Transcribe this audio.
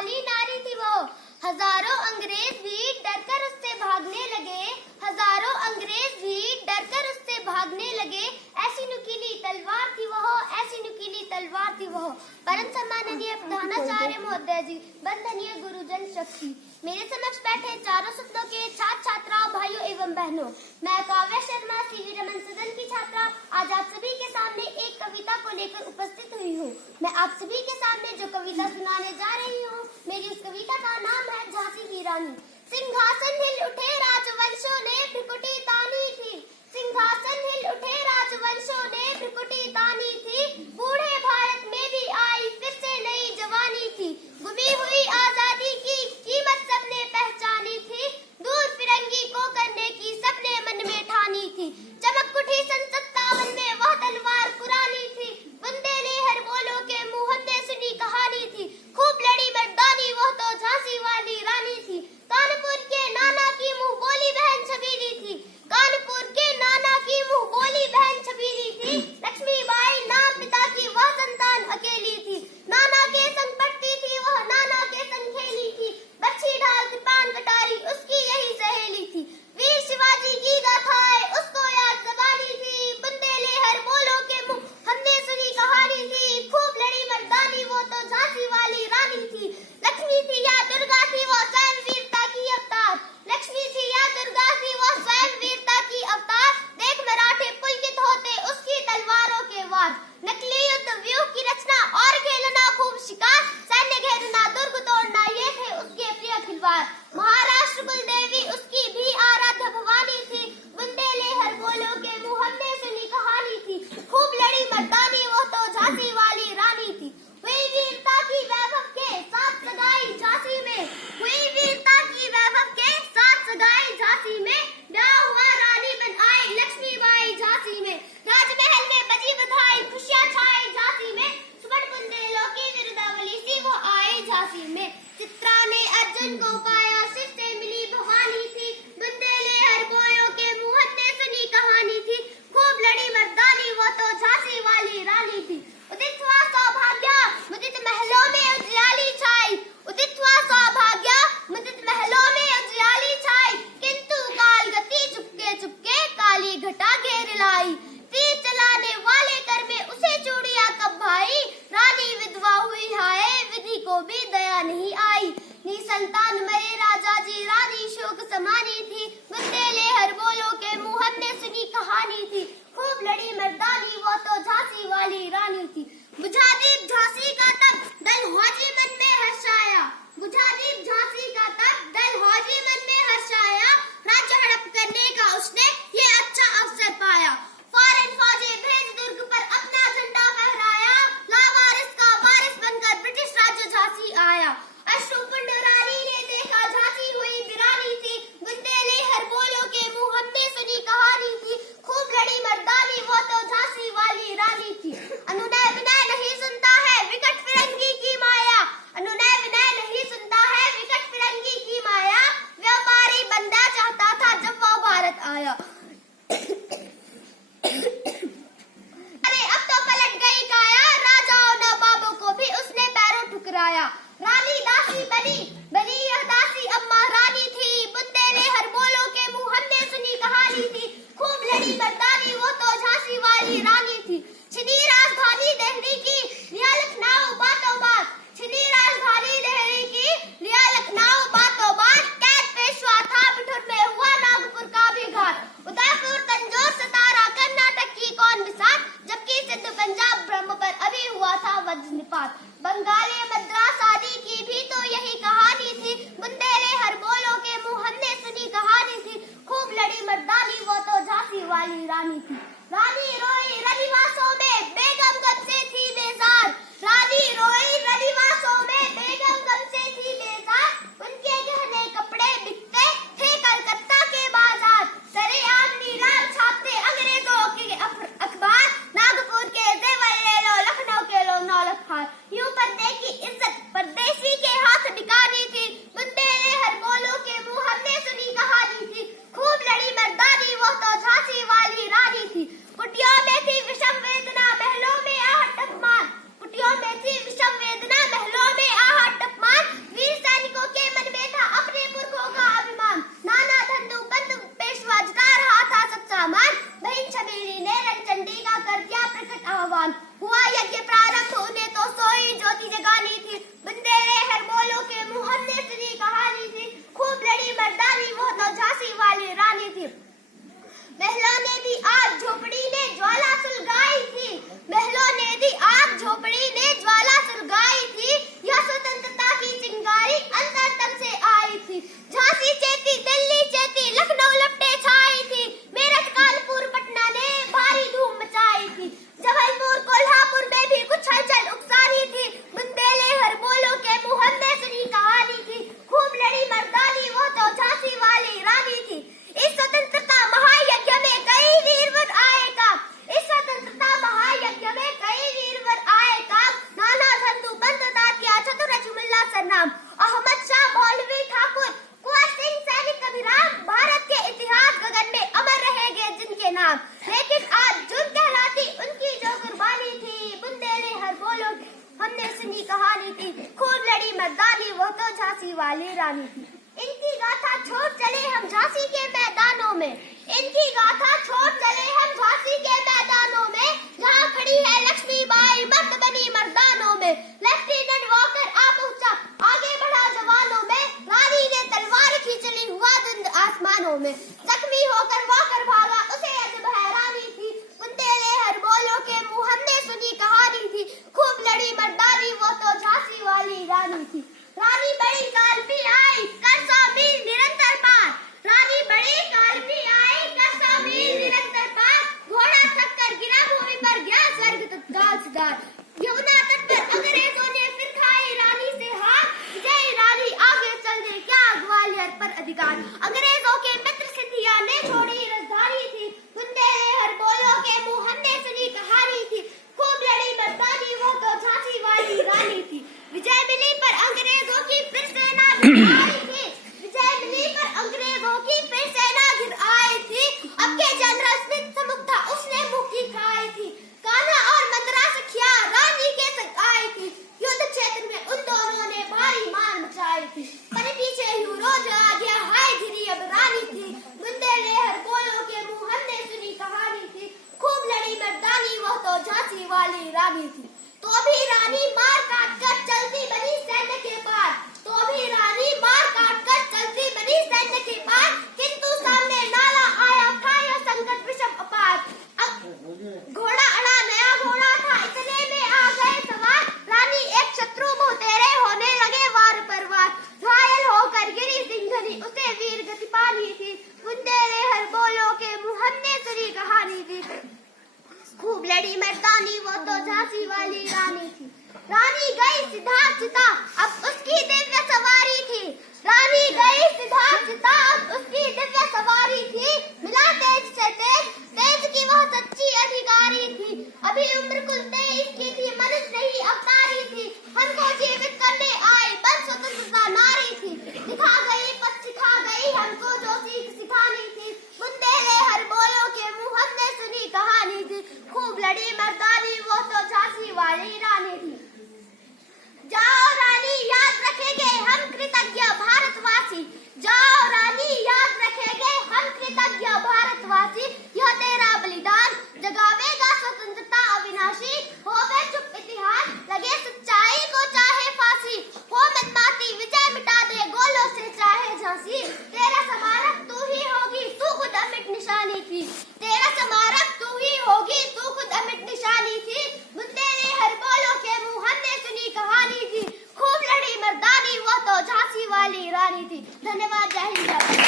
वाली नारी थी वो। हजारों अंग्रेज भी डरकर उससे भागने लगे, हजारों अंग्रेज भी डरकर उससे भागने लगे। ऐसी नुकीली तलवार थी वह, ऐसी नुकीली तलवार थी वह। परम सम्माननीय प्रधानाचार्य महोदय जी, वंदनीय गुरुजन शक्ति, मेरे समक्ष बैठे चारों सदनों के छात्र छात्राओं, भाइयों एवं बहनों, मैं काव्या शर्मा सीवी रमन सदन की छात्रा आज आप सभी के सामने एक कविता को लेकर उपस्थित हुई हूँ। मैं आप सभी के सामने जो कविता सुनाने जा रही हूँ, मेरी उस कविता का नाम है झांसी की रानी। सिंहासन हिल उठे राजवंशों ने भ्रिकुटी तानी थी, सिंहासन हिल उठे राजवंशों ने भ्रिकुटी तानी थी। बूढ़े भारत में भी आई फिर से नई जवानी थी, गुमी हुई आजादी की कीमत सबने पहचानी थी। दूर फिरंगी को करने की सबने मन में ठानी थी, चमक उठी सन 57 में वह तलवार पुरानी थी। बुंदेलहर बोलो के मुंह हमने सुनी कहानी थी, खूब लड़ी मर्दानी वह तो झांसी वाली रानी थी। कानपुर के नाना की मुंह बोली बहन छबीली थी, कानपुर के नाना की मुंह बोली बहन छबीली थी। लक्ष्मीबाई नाम पिता की वह संतान अकेली थी, नाना के संग पढ़ती थी वह, नाना के संग खेली थी। बच्ची ढाल कृपान कटारी उसकी यही सहेली थी, वीर शिवाजी की गाथाएं उसको याद जबानी थी। बुंदेलहर बोलो के मुंह हमने सुनी कहानी थी, खूब लड़ी मर्दानी वो तो झांसी वाली रानी थी। लक्ष्मी थी या दुर्गा थी वो स्वयं वीरता की अवतार, लक्ष्मी थी या दुर्गा थी वो स्वयं वीरता की अवतार। देख मराठे पुलकित होते उसकी तलवारों के वार, नकली युद्ध व्यूह की रचना और खेलना खूब शिकार। सैन्य घेरना दुर्ग तोड़ना ये थे उसके प्रिय खिलवाड़, महाराष्ट्र कुलदेवी उसकी भी आराध्य भवानी थी। बुंदेलहर बोलो के मुंह हमने सुनी कहानी थी, खूब लड़ी मर्दानी वो तो झांसी वाली रानी थी। हुई वीरता की वैभव के साथ सगाई झांसी में, हुई वीरता की वैभव के साथ सगाई झांसी में। ब्याह हुआ रानी बन आई लक्ष्मीबाई झांसी में, राजमहल में बजी बधाई खुशियां छाई झांसी में। सुबह बुंदेलों की विरदावली सी वो आई झांसी में, चित्रा ने अर्जुन को पाया शिव से मिली भवानी थी। बुंदेलहर बोलो के मुंह हमने सुनी कहानी थी, खूब लड़ी मर्दानी वो तो झांसी वाली रानी थी। उदित हुआ सौभाग्य मुदित महलों में उजियाली छाई, उदित हुआ सौभाग्य मुदित महलों में उजियाली छाई। किंतु काल गति चुपके चुपके काली घटा घेर लाई, तीर चलाने वाले कर में उसे चूड़िया कब भाई। रानी विधवा हुई हाय विधि को भी दया नहीं आई, निसंतान मरे राजा जी रानी शोक समानी थी। बुंदेलहर बोलो के मुंह हमने सुनी कहानी थी, खूब लड़ी मर्दानी वो तो झांसी वाली रानी थी। बुझा दीप झांसी का तब दल हौजी मन में हर्षाया, बुझा दीप झांसी का तब दल हौजी मन में हर्षाया। राज्य हड़प करने का उसने ये अच्छा अवसर पाया, फौरन फौजी भेज दुर्ग पर अपना झंडा फहराया। लावारिस का वारिस बनकर ब्रिटिश राज्य झांसी आया, अश्रुपुंड रानी ने देखा झांसी हुई वीरानी थी। बुंदेलहर बोलो के मुंह हमने सुनी कहानी थी, खूब लड़ी मर्दानी वो तो झांसी वाली रानी थी। अनुनय विनय नहीं सुनता है विकट फिरंगी की माया, अनुनय विनय नहीं सुनता है विकट फिरंगी की माया। व्यापारी बनना चाहता था जब वो भारत आया, अरे अब तो पलट गई काया, राजाओं नवाबों को भी उसने पैरों ठुकराया। रानी दासी बनी बनी यह दासी अब महारानी थी। बुंदेलहर बोलो के मुंह हमने सुनी कहानी थी, खूब लड़ी मर्दानी वो तो झांसी वाली रानी थी। छिनी राजधानी दिल्ली की लिया लखनऊ बातों बात, छिनी राजधानी दिल्ली की लिया लखनऊ बातों बात। कैद पेशवा था बिठुर में हुआ नागपुर का भी घात, उदयपुर तंजौर सतारा कर्नाटक की कौन बिसात। जबकि सिंध पंजाब ब्रह्म पर अभी हुआ था वज्रपात, बंगाली मद्रास आदि की भी तो यही कहानी थी। बुंदेलहर बोलो के मुंह हमने सुनी कहानी थी, खूब लड़ी मर्दानी वो तो झांसी वाली रानी थी। रानी रोई रविवासों में बेगम गम से थी बेजार, रानी रोई रविवासों में बेगम गम से थी बेजार। उनके गहने कपड़े बिकते थे कलकत्ता के बाजार, सरेआम नीलाम छापते अंग्रेजों के अखबार। नागपुर के जेवर ले लो लखनऊ के लो नौलख हार, यूं पर्दे की इज्जत परदेसी के हाथ बिकानी थी। बुंदेलहर बोलो के मुंह हमने सुनी कहानी थी, खूब लड़ी मर्दानी वो तो झांसी वाली रानी थी। झांसी वाली रानी थी। इनकी गाथा छोड़ चले हम झांसी के मैदानों में, इनकी गाथा छोड़ चले हम झांसी के मैदानों में, जहाँ खड़ी है लक्ष्मीबाई मर्द बनी मर्दानों में। लेफ्टिनेंट वॉकर आ पहुंचा, आगे बढ़ा जवानों में, रानी ने तलवार खींचली हुआ धुंध आसमानों में। जख्मी होकर वॉकर भागा, उसे अजब हैरानी थी, बुंदेले हर बोलो के मुंह हमने सुनी कहानी थी। खूब लड़ी मर्दानी वो तो झांसी वाली रानी थी। रानी बड़ी काल भी आई कर 100 मील निरंतर पार, रानी बड़ी काल भी आई कर 100 मील निरंतर पार। घोड़ा थक कर गिरा भूमि पर, गया स्वर्ग तत्काल सिधार। यमुना तट पर अंग्रेजों ने फिर खाई रानी से हार, जय रानी आगे चल दे क्या ग्वालियर पर अधिकार। अंग्रेजों के मित्र सिंधिया ने छोड़ी राजधानी थी, बुंदेले हर बोलो के मुंह हमने सुनी कहानी थी। खूब लड़ी मर्दानी वो तो झांसी वाली रानी थी। विजय मिली पर अंग्रेजों की फिर सेना घिर आई थी, विजय मिली पर अंग्रेजों की फिर सेना घिर आई थी। अब के जनरल स्मिथ सम्मुख था, उसने मुक्की खाई थी। कान्हा और मंदरा सखिया रानी के संग आई थी, युद्ध क्षेत्र में उन दोनों ने भारी मार मचाई थी। पर पीछे यूरोज आ गया, हाय गिरी अब रानी थी, बुंदेले हर बोलो के मुंह हमने सुनी कहानी थी। खूब लड़ी मर्दानी वो तो झांसी वाली रानी थी। तो भी रानी मार काट कर चलती बनी सैन्य के पार, तो भी रानी मार काट कर चलती बनी सैन्य के पार। किंतु सामने नाला आया था यह संकट विषम अपार। घोड़ा अड़ा नया घोड़ा था, इतने में आ गए सवार। रानी एक शत्रु मुंह तेरे होने लगे वार पर वार। घायल होकर गिरी सिंघनी उसे वीर गति पानी थी, बुंदेले हर बोलो के मुंह हमने सुनी कहानी थी। खूब लड़ी मर्दानी वो तो झांसी वाली रानी थी। रानी गई सिद्धार्थ चिता, अब उसकी दिव्य सवारी थी, रानी गई सिद्धार्थ चिता, अब उसकी दिव्य सवारी थी। मिला तेज से तेज, तेज की वह सच्ची अधिकारी थी। अभी उम्र कुल 23 की थी, मनुष्य नहीं अवतारी थी। हमको जीवित करने आई बल स्वतंत्रता नारी थी, दिखा गई पथ सिखा गई हमको जो सीख सिखानी थी। बुंदेले हर बोलो के मुंह हमने सुनी कहानी थी। खूब लड़ी मर्दानी वो तो झांसी वाली रानी थी। जाओ रानी याद रखेंगे हम कृतज्ञ भारतवासी, जाओ रानी याद रखेंगे हम कृतज्ञ भारतवासी। यह तेरा बलिदान जगावेगा स्वतंत्रता अविनाशी, हो गए चुप इतिहास लगे सच्चाई को चाहे फांसी। हो मनमाती विजय मिटा दे गोलों से चाहे झांसी, तेरा स्मारक तू ही होगी तू खुद अमिट निशानी थी, तेरा स्मारक तू ही होगी तू खुद अमिट निशानी थी। बुंदेले हर बोलो के मुंह हमने सुनी कहानी थी। खूब लड़ी मर्दानी वो तो झांसी वाली रानी थी। धन्यवाद। जय हिंद।